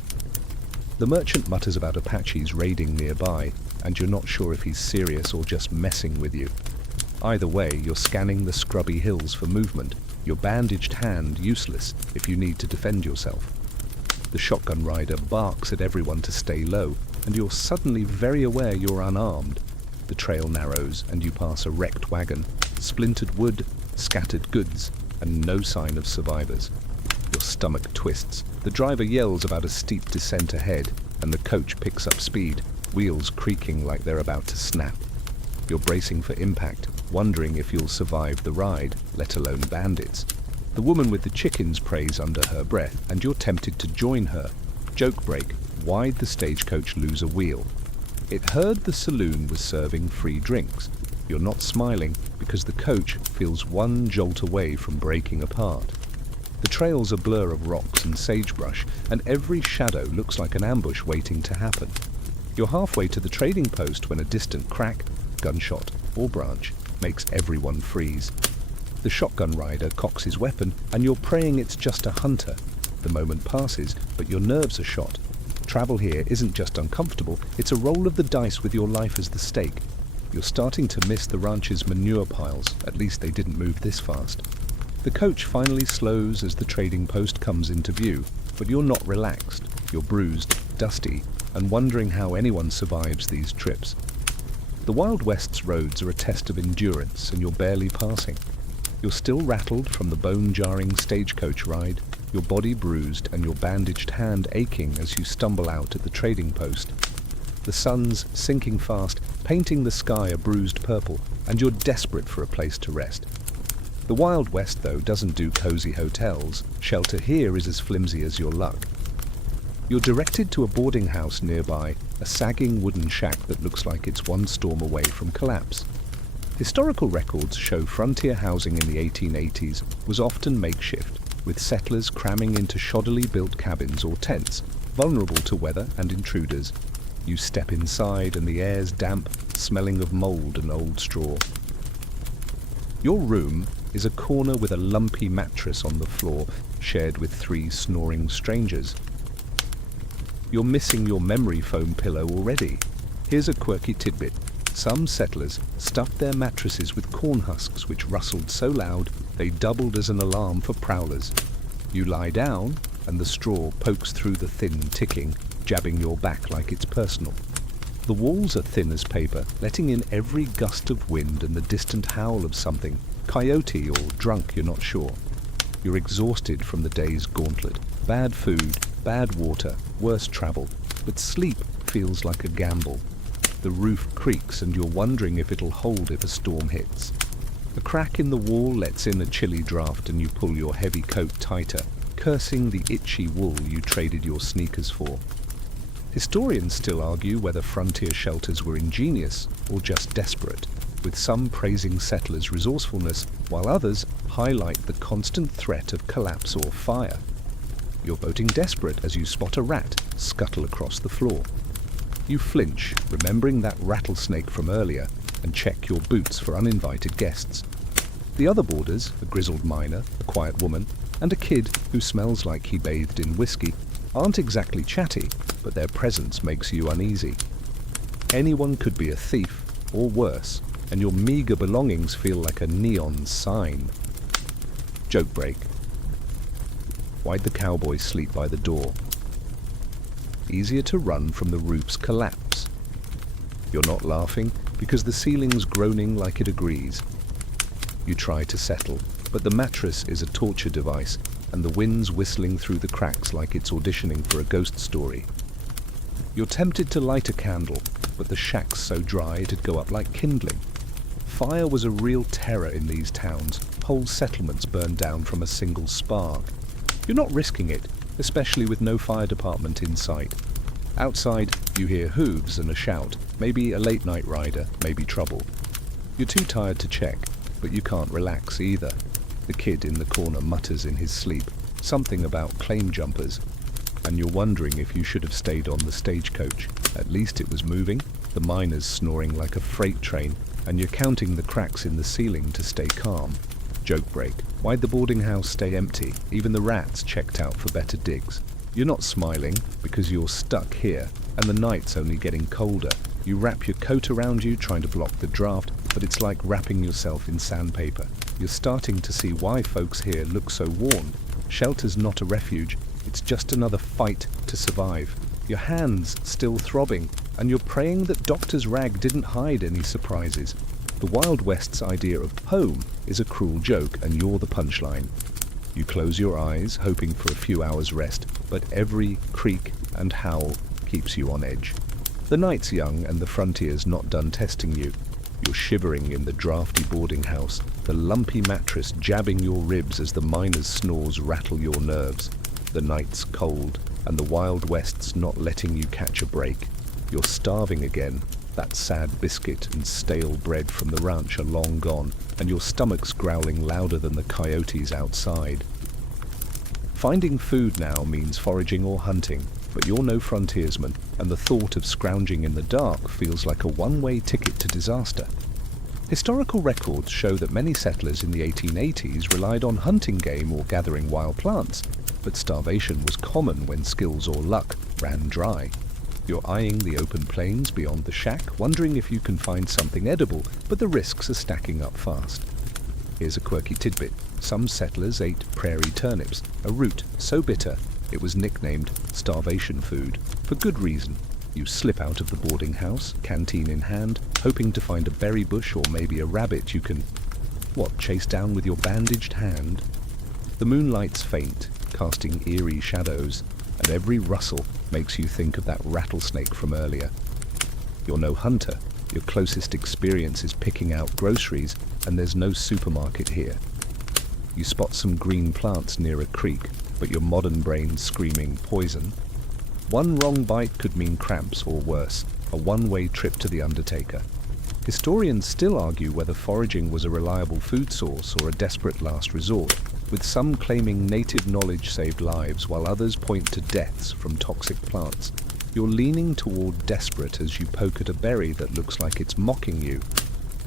The merchant mutters about Apaches raiding nearby, and you're not sure if he's serious or just messing with you. Either way, you're scanning the scrubby hills for movement, your bandaged hand useless if you need to defend yourself. The shotgun rider barks at everyone to stay low, and you're suddenly very aware you're unarmed. The trail narrows, and you pass a wrecked wagon, splintered wood, scattered goods, and no sign of survivors. Your stomach twists. The driver yells about a steep descent ahead, and the coach picks up speed, wheels creaking like they're about to snap. You're bracing for impact, wondering if you'll survive the ride, let alone bandits. The woman with the chickens prays under her breath, and you're tempted to join her. Joke break. Why'd the stagecoach lose a wheel? It heard the saloon was serving free drinks. You're not smiling because the coach feels one jolt away from breaking apart. The trail's a blur of rocks and sagebrush, and every shadow looks like an ambush waiting to happen. You're halfway to the trading post when a distant crack, gunshot, or branch makes everyone freeze. The shotgun rider cocks his weapon, and you're praying it's just a hunter. The moment passes, but your nerves are shot. Travel here isn't just uncomfortable, it's a roll of the dice with your life as the stake. You're starting to miss the ranch's manure piles, at least they didn't move this fast. The coach finally slows as the trading post comes into view, but you're not relaxed. You're bruised, dusty, and wondering how anyone survives these trips. The Wild West's roads are a test of endurance, and you're barely passing. You're still rattled from the bone-jarring stagecoach ride, your body bruised and your bandaged hand aching as you stumble out at the trading post. The sun's sinking fast, painting the sky a bruised purple, and you're desperate for a place to rest. The Wild West, though, doesn't do cozy hotels. Shelter here is as flimsy as your luck. You're directed to a boarding house nearby, a sagging wooden shack that looks like it's one storm away from collapse. Historical records show frontier housing in the 1880s was often makeshift, with settlers cramming into shoddily built cabins or tents, vulnerable to weather and intruders. You step inside and the air's damp, smelling of mold and old straw. Your room is a corner with a lumpy mattress on the floor, shared with 3 snoring strangers. You're missing your memory foam pillow already. Here's a quirky tidbit. Some settlers stuffed their mattresses with corn husks which rustled so loud they doubled as an alarm for prowlers. You lie down, and the straw pokes through the thin ticking, jabbing your back like it's personal. The walls are thin as paper, letting in every gust of wind and the distant howl of something, coyote or drunk, you're not sure. You're exhausted from the day's gauntlet. Bad food, bad water, worse travel, but sleep feels like a gamble. The roof creaks and you're wondering if it'll hold if a storm hits. A crack in the wall lets in a chilly draft and you pull your heavy coat tighter, cursing the itchy wool you traded your sneakers for. Historians still argue whether frontier shelters were ingenious or just desperate, with some praising settlers' resourcefulness while others highlight the constant threat of collapse or fire. You're voting desperate as you spot a rat scuttle across the floor. You flinch, remembering that rattlesnake from earlier, and check your boots for uninvited guests. The other boarders, a grizzled miner, a quiet woman, and a kid who smells like he bathed in whiskey, aren't exactly chatty, but their presence makes you uneasy. Anyone could be a thief, or worse, and your meager belongings feel like a neon sign. Joke break. Why'd the cowboys sleep by the door? Easier to run from the roof's collapse. You're not laughing because the ceiling's groaning like it agrees. You try to settle, but the mattress is a torture device, and the wind's whistling through the cracks like it's auditioning for a ghost story. You're tempted to light a candle, but the shack's so dry it'd go up like kindling. Fire was a real terror in these towns. Whole settlements burned down from a single spark. You're not risking it, especially with no fire department in sight. Outside, you hear hooves and a shout, maybe a late-night rider, maybe trouble. You're too tired to check, but you can't relax either. The kid in the corner mutters in his sleep, something about claim jumpers, and you're wondering if you should have stayed on the stagecoach. At least it was moving, the miners snoring like a freight train, and you're counting the cracks in the ceiling to stay calm. Joke break. Why'd the boarding house stay empty? Even the rats checked out for better digs. You're not smiling because you're stuck here, and the night's only getting colder. You wrap your coat around you trying to block the draft, but it's like wrapping yourself in sandpaper. You're starting to see why folks here look so worn. Shelter's not a refuge, it's just another fight to survive. Your hands still throbbing, and you're praying that Doctor's rag didn't hide any surprises. The Wild West's idea of home is a cruel joke, and you're the punchline. You close your eyes, hoping for a few hours' rest, but every creak and howl keeps you on edge. The night's young, and the frontier's not done testing you. You're shivering in the drafty boarding house, the lumpy mattress jabbing your ribs as the miners' snores rattle your nerves. The night's cold, and the Wild West's not letting you catch a break. You're starving again. That sad biscuit and stale bread from the ranch are long gone, and your stomach's growling louder than the coyotes outside. Finding food now means foraging or hunting, but you're no frontiersman, and the thought of scrounging in the dark feels like a one-way ticket to disaster. Historical records show that many settlers in the 1880s relied on hunting game or gathering wild plants, but starvation was common when skills or luck ran dry. You're eyeing the open plains beyond the shack, wondering if you can find something edible, but the risks are stacking up fast. Here's a quirky tidbit. Some settlers ate prairie turnips, a root so bitter it was nicknamed starvation food, for good reason. You slip out of the boarding house, canteen in hand, hoping to find a berry bush or maybe a rabbit you can, chase down with your bandaged hand? The moonlight's faint, casting eerie shadows, and every rustle makes you think of that rattlesnake from earlier. You're no hunter. Your closest experience is picking out groceries, and there's no supermarket here. You spot some green plants near a creek, but your modern brain's screaming poison. One wrong bite could mean cramps or worse, a one-way trip to the undertaker. Historians still argue whether foraging was a reliable food source or a desperate last resort, with some claiming native knowledge saved lives while others point to deaths from toxic plants. You're leaning toward desperate as you poke at a berry that looks like it's mocking you.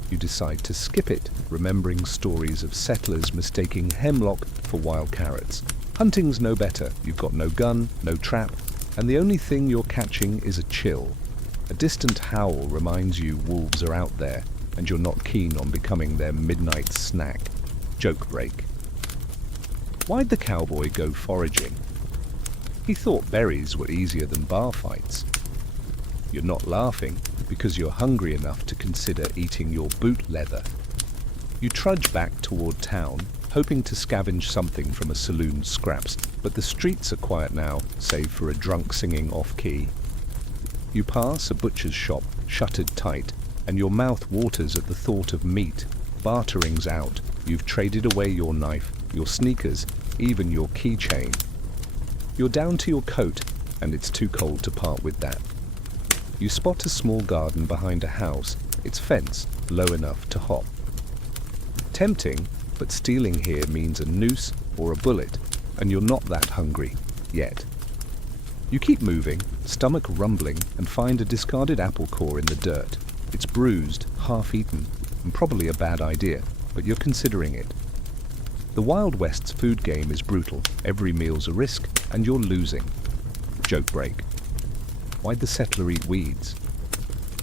You decide to skip it, remembering stories of settlers mistaking hemlock for wild carrots. Hunting's no better. You've got no gun, no trap, and the only thing you're catching is a chill. A distant howl reminds you wolves are out there, and you're not keen on becoming their midnight snack. Joke break. Why'd the cowboy go foraging? He thought berries were easier than bar fights. You're not laughing because you're hungry enough to consider eating your boot leather. You trudge back toward town, hoping to scavenge something from a saloon's scraps, but the streets are quiet now, save for a drunk singing off-key. You pass a butcher's shop, shuttered tight, and your mouth waters at the thought of meat. Bartering's out. You've traded away your knife, your sneakers, even your keychain. You're down to your coat, and it's too cold to part with that. You spot a small garden behind a house, its fence low enough to hop. Tempting, but stealing here means a noose or a bullet, and you're not that hungry, yet. You keep moving, stomach rumbling, and find a discarded apple core in the dirt. It's bruised, half-eaten, and probably a bad idea, but you're considering it. The Wild West's food game is brutal. Every meal's a risk, and you're losing. Joke break. Why'd the settler eat weeds?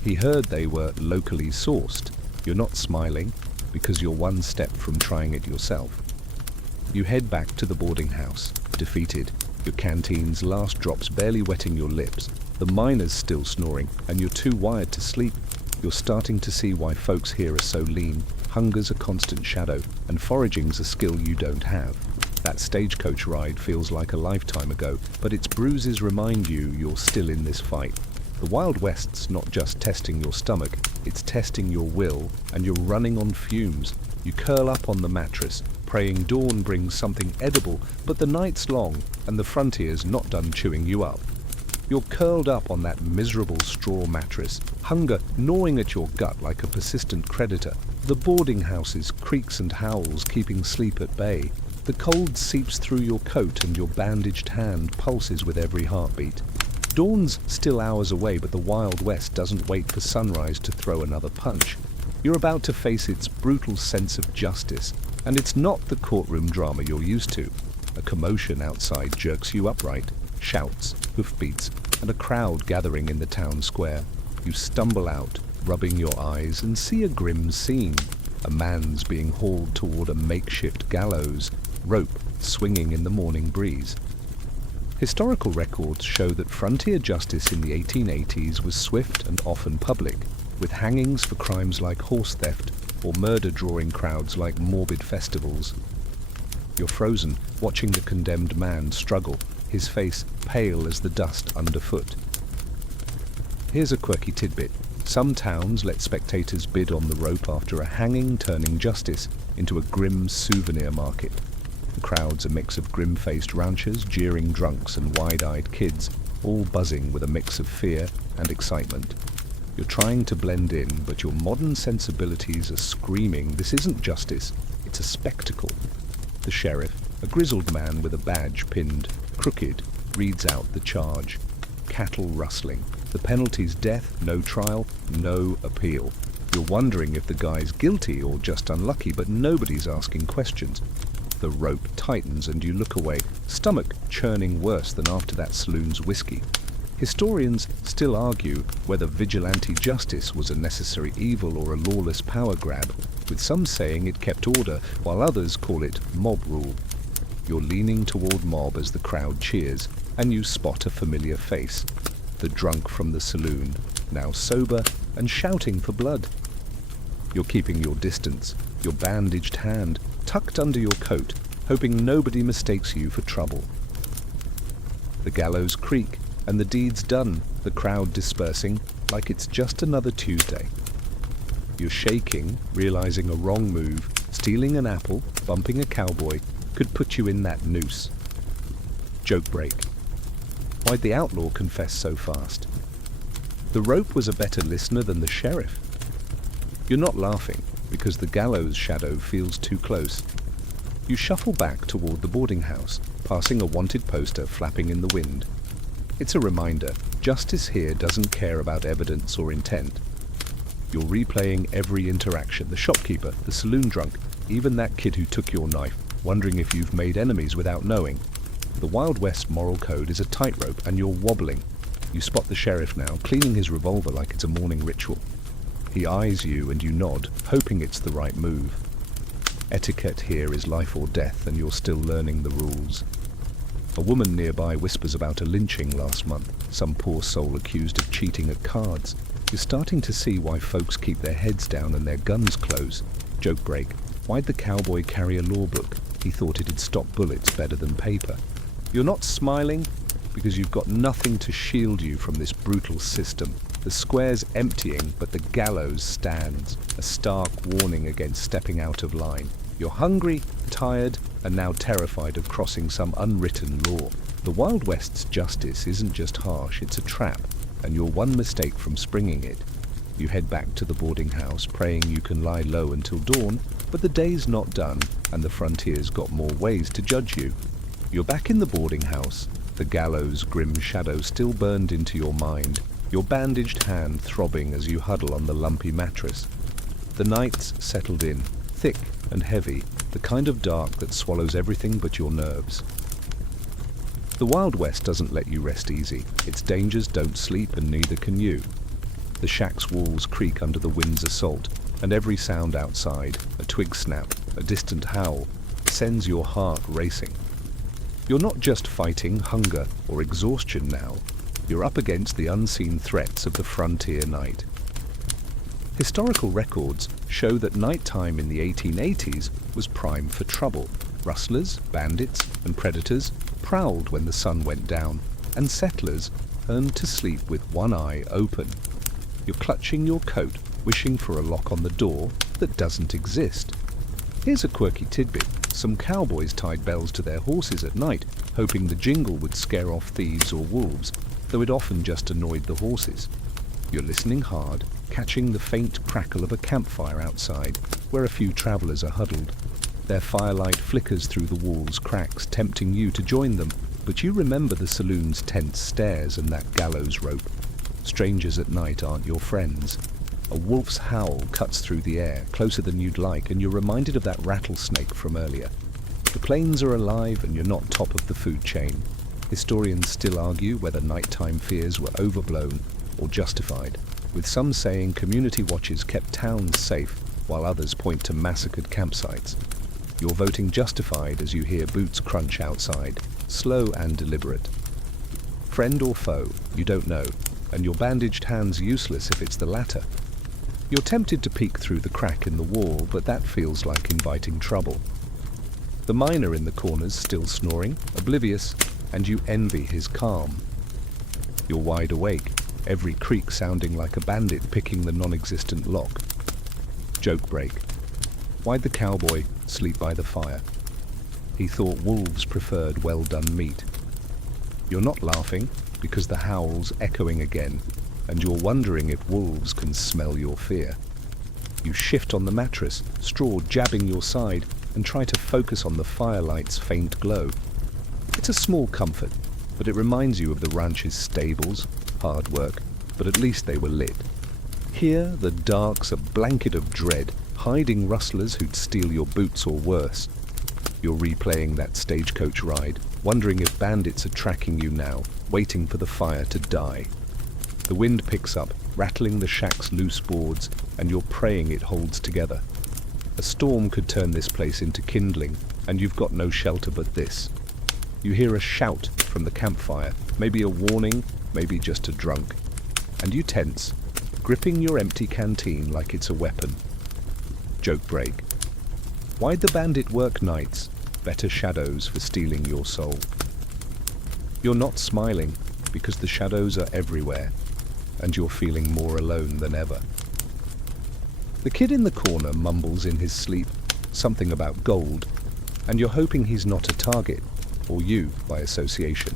He heard they were locally sourced. You're not smiling, because you're one step from trying it yourself. You head back to the boarding house, defeated, your canteen's last drops barely wetting your lips, the miner's still snoring, and you're too wired to sleep. You're starting to see why folks here are so lean. Hunger's a constant shadow, and foraging's a skill you don't have. That stagecoach ride feels like a lifetime ago, but its bruises remind you you're still in this fight. The Wild West's not just testing your stomach, it's testing your will, and you're running on fumes. You curl up on the mattress, praying dawn brings something edible, but the night's long, and the frontier's not done chewing you up. You're curled up on that miserable straw mattress, hunger gnawing at your gut like a persistent predator. The boarding house's creaks and howls keeping sleep at bay. The cold seeps through your coat and your bandaged hand pulses with every heartbeat. Dawn's still hours away, but the Wild West doesn't wait for sunrise to throw another punch. You're about to face its brutal sense of justice, and it's not the courtroom drama you're used to. A commotion outside jerks you upright, shouts, hoofbeats, and a crowd gathering in the town square. You stumble out, rubbing your eyes, and see a grim scene. A man's being hauled toward a makeshift gallows, rope swinging in the morning breeze. Historical records show that frontier justice in the 1880s was swift and often public, with hangings for crimes like horse theft or murder drawing crowds like morbid festivals. You're frozen, watching the condemned man struggle, his face pale as the dust underfoot. Here's a quirky tidbit. Some towns let spectators bid on the rope after a hanging, turning justice into a grim souvenir market. The crowd's a mix of grim-faced ranchers, jeering drunks, and wide-eyed kids, all buzzing with a mix of fear and excitement. You're trying to blend in, but your modern sensibilities are screaming, this isn't justice, it's a spectacle. The sheriff, a grizzled man with a badge pinned crooked, reads out the charge. Cattle rustling. The penalty's death, no trial, no appeal. You're wondering if the guy's guilty or just unlucky, but nobody's asking questions. The rope tightens and you look away, stomach churning worse than after that saloon's whiskey. Historians still argue whether vigilante justice was a necessary evil or a lawless power grab, with some saying it kept order, while others call it mob rule. You're leaning toward mob as the crowd cheers, and you spot a familiar face. The drunk from the saloon, now sober and shouting for blood. You're keeping your distance, your bandaged hand tucked under your coat, hoping nobody mistakes you for trouble. The gallows creak, and the deed's done, the crowd dispersing like it's just another Tuesday. You're shaking, realizing a wrong move, stealing an apple, bumping a cowboy, could put you in that noose. Joke break. Why'd the outlaw confess so fast? The rope was a better listener than the sheriff. You're not laughing, because the gallows shadow feels too close. You shuffle back toward the boarding house, passing a wanted poster flapping in the wind. It's a reminder, justice here doesn't care about evidence or intent. You're replaying every interaction, the shopkeeper, the saloon drunk, even that kid who took your knife, wondering if you've made enemies without knowing. The Wild West moral code is a tightrope and you're wobbling. You spot the sheriff now, cleaning his revolver like it's a morning ritual. He eyes you and you nod, hoping it's the right move. Etiquette here is life or death, and you're still learning the rules. A woman nearby whispers about a lynching last month, some poor soul accused of cheating at cards. You're starting to see why folks keep their heads down and their guns close. Joke break. Why'd the cowboy carry a law book? He thought it'd stop bullets better than paper. You're not smiling because you've got nothing to shield you from this brutal system. The square's emptying, but the gallows stands, a stark warning against stepping out of line. You're hungry, tired, and now terrified of crossing some unwritten law. The Wild West's justice isn't just harsh, it's a trap, and you're one mistake from springing it. You head back to the boarding house, praying you can lie low until dawn, but the day's not done, and the frontier's got more ways to judge you. You're back in the boarding house, the gallows' grim shadow still burned into your mind, your bandaged hand throbbing as you huddle on the lumpy mattress. The night's settled in, thick and heavy, the kind of dark that swallows everything but your nerves. The Wild West doesn't let you rest easy. Its dangers don't sleep, and neither can you. The shack's walls creak under the wind's assault, and every sound outside, a twig snap, a distant howl, sends your heart racing. You're not just fighting hunger or exhaustion now. You're up against the unseen threats of the frontier night. Historical records show that nighttime in the 1880s was prime for trouble. Rustlers, bandits, and predators prowled when the sun went down, and settlers earned to sleep with one eye open. You're clutching your coat, wishing for a lock on the door that doesn't exist. Here's a quirky tidbit. Some cowboys tied bells to their horses at night, hoping the jingle would scare off thieves or wolves, though it often just annoyed the horses. You're listening hard, catching the faint crackle of a campfire outside, where a few travelers are huddled. Their firelight flickers through the wall's cracks, tempting you to join them, but you remember the saloon's tense stares and that gallows rope. Strangers at night aren't your friends. A wolf's howl cuts through the air, closer than you'd like, and you're reminded of that rattlesnake from earlier. The plains are alive, and you're not top of the food chain. Historians still argue whether nighttime fears were overblown or justified, with some saying community watches kept towns safe, while others point to massacred campsites. You're voting justified as you hear boots crunch outside, slow and deliberate. Friend or foe, you don't know, and your bandaged hand's useless if it's the latter. You're tempted to peek through the crack in the wall, but that feels like inviting trouble. The miner in the corner's still snoring, oblivious, and you envy his calm. You're wide awake, every creak sounding like a bandit picking the non-existent lock. Joke break. Why'd the cowboy sleep by the fire? He thought wolves preferred well-done meat. You're not laughing, because the howl's echoing again, and you're wondering if wolves can smell your fear. You shift on the mattress, straw jabbing your side, and try to focus on the firelight's faint glow. It's a small comfort, but it reminds you of the ranch's stables, hard work, but at least they were lit. Here, the dark's a blanket of dread, hiding rustlers who'd steal your boots or worse. You're replaying that stagecoach ride, wondering if bandits are tracking you now, waiting for the fire to die. The wind picks up, rattling the shack's loose boards, and you're praying it holds together. A storm could turn this place into kindling, and you've got no shelter but this. You hear a shout from the campfire, maybe a warning, maybe just a drunk. And you tense, gripping your empty canteen like it's a weapon. Joke break. Why'd the bandit work nights? Better shadows for stealing your soul. You're not smiling, because the shadows are everywhere, and you're feeling more alone than ever. The kid in the corner mumbles in his sleep something about gold, and you're hoping he's not a target, or you by association.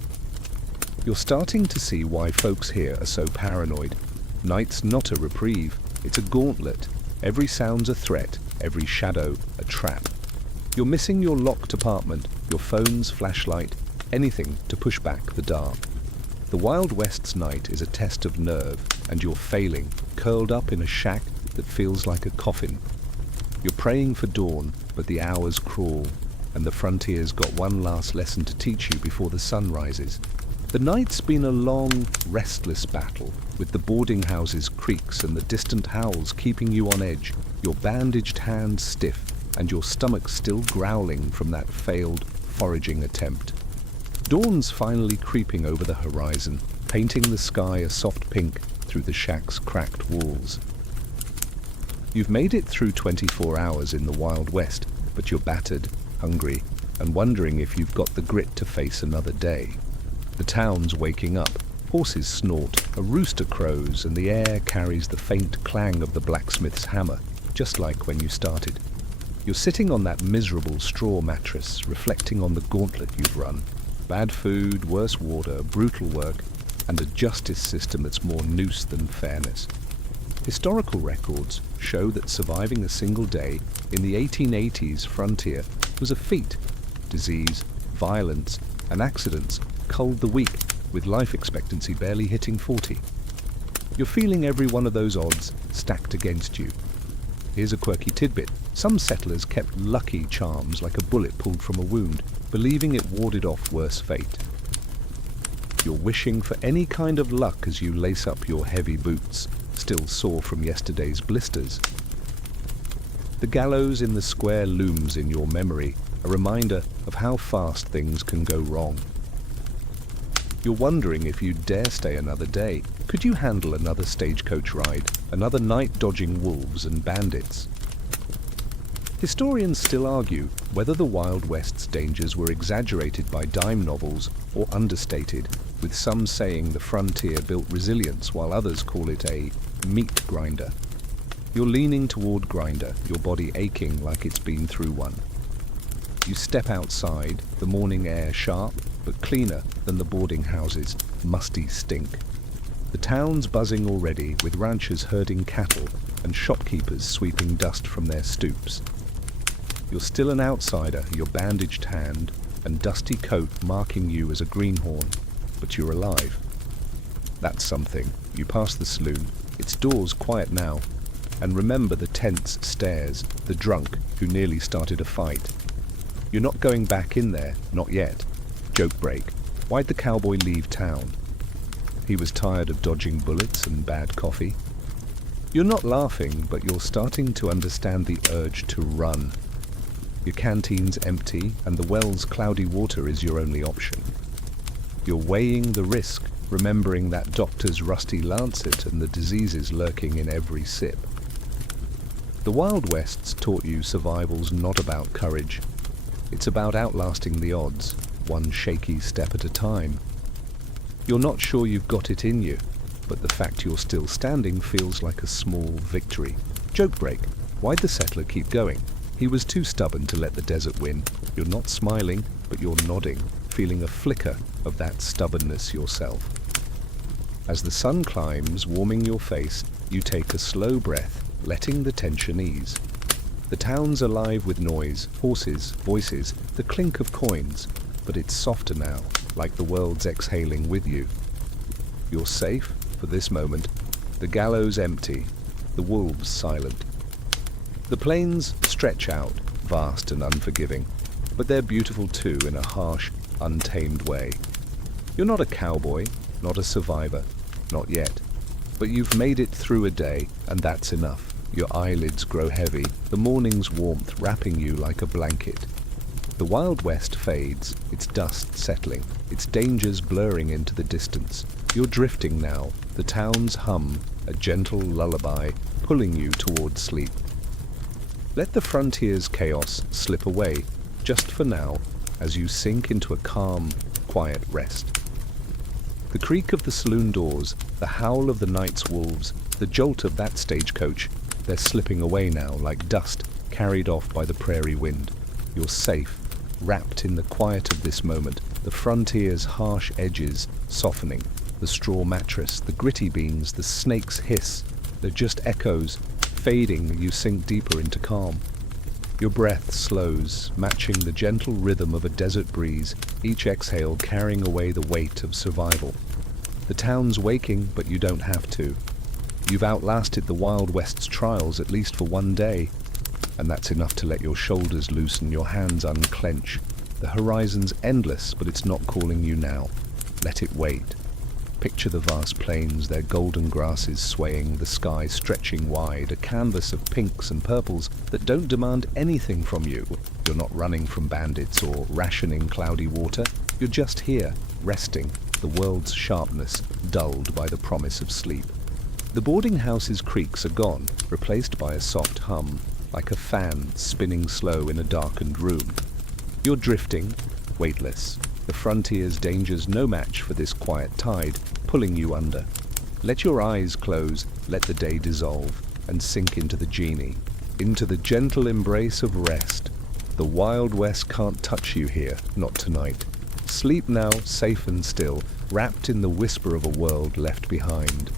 You're starting to see why folks here are so paranoid. Night's not a reprieve, it's a gauntlet. Every sound's a threat, every shadow a trap. You're missing your locked apartment, your phone's flashlight, anything to push back the dark. The Wild West's night is a test of nerve, and you're failing, curled up in a shack that feels like a coffin. You're praying for dawn, but the hours crawl, and the frontier's got one last lesson to teach you before the sun rises. The night's been a long, restless battle, with the boarding house's creaks and the distant howls keeping you on edge, your bandaged hands stiff, and your stomach still growling from that failed foraging attempt. Dawn's finally creeping over the horizon, painting the sky a soft pink through the shack's cracked walls. You've made it through 24 hours in the Wild West, but you're battered, hungry, and wondering if you've got the grit to face another day. The town's waking up, horses snort, a rooster crows, and the air carries the faint clang of the blacksmith's hammer, just like when you started. You're sitting on that miserable straw mattress, reflecting on the gauntlet you've run. Bad food, worse water, brutal work, and a justice system that's more noose than fairness. Historical records show that surviving a single day in the 1880s frontier was a feat. Disease, violence, and accidents culled the weak, with life expectancy barely hitting 40. You're feeling every one of those odds stacked against you. Here's a quirky tidbit. Some settlers kept lucky charms like a bullet pulled from a wound, believing it warded off worse fate. You're wishing for any kind of luck as you lace up your heavy boots, still sore from yesterday's blisters. The gallows in the square looms in your memory, a reminder of how fast things can go wrong. You're wondering if you'd dare stay another day. Could you handle another stagecoach ride, another night dodging wolves and bandits? Historians still argue whether the Wild West's dangers were exaggerated by dime novels or understated, with some saying the frontier built resilience while others call it a meat grinder. You're leaning toward grinder, your body aching like it's been through one. You step outside, the morning air sharp, but cleaner than the boarding house's musty stink. The town's buzzing already, with ranchers herding cattle and shopkeepers sweeping dust from their stoops. You're still an outsider, your bandaged hand and dusty coat marking you as a greenhorn, but you're alive. That's something. You pass the saloon, its doors quiet now, and remember the tense stares, the drunk who nearly started a fight. You're not going back in there, not yet. Joke break. Why'd the cowboy leave town? He was tired of dodging bullets and bad coffee. You're not laughing, but you're starting to understand the urge to run. Your canteen's empty, and the well's cloudy water is your only option. You're weighing the risk, remembering that doctor's rusty lancet and the diseases lurking in every sip. The Wild West's taught you survival's not about courage. It's about outlasting the odds, one shaky step at a time. You're not sure you've got it in you, but the fact you're still standing feels like a small victory. Joke break. Why'd the settler keep going? He was too stubborn to let the desert win. You're not smiling, but you're nodding, feeling a flicker of that stubbornness yourself. As the sun climbs, warming your face, you take a slow breath, letting the tension ease. The town's alive with noise, horses, voices, the clink of coins, but it's softer now, like the world's exhaling with you. You're safe for this moment, the gallows empty, the wolves silent. The plains stretch out, vast and unforgiving, but they're beautiful too in a harsh, untamed way. You're not a cowboy, not a survivor, not yet, but you've made it through a day, and that's enough. Your eyelids grow heavy, the morning's warmth wrapping you like a blanket. The Wild West fades, its dust settling, its dangers blurring into the distance. You're drifting now, the town's hum, a gentle lullaby, pulling you toward sleep. Let the frontier's chaos slip away, just for now, as you sink into a calm, quiet rest. The creak of the saloon doors, the howl of the night's wolves, the jolt of that stagecoach, they're slipping away now like dust carried off by the prairie wind. You're safe, wrapped in the quiet of this moment, the frontier's harsh edges softening, the straw mattress, the gritty beams, the snake's hiss. They're just echoes, fading, you sink deeper into calm. Your breath slows, matching the gentle rhythm of a desert breeze, each exhale carrying away the weight of survival. The town's waking, but you don't have to. You've outlasted the Wild West's trials at least for one day, and that's enough to let your shoulders loosen, your hands unclench. The horizon's endless, but it's not calling you now. Let it wait. Picture the vast plains, their golden grasses swaying, the sky stretching wide, a canvas of pinks and purples that don't demand anything from you. You're not running from bandits or rationing cloudy water. You're just here, resting, the world's sharpness dulled by the promise of sleep. The boarding house's creaks are gone, replaced by a soft hum, like a fan spinning slow in a darkened room. You're drifting, weightless. The frontier's danger's no match for this quiet tide, pulling you under. Let your eyes close, let the day dissolve, and sink into the genie, into the gentle embrace of rest. The Wild West can't touch you here, not tonight. Sleep now, safe and still, wrapped in the whisper of a world left behind.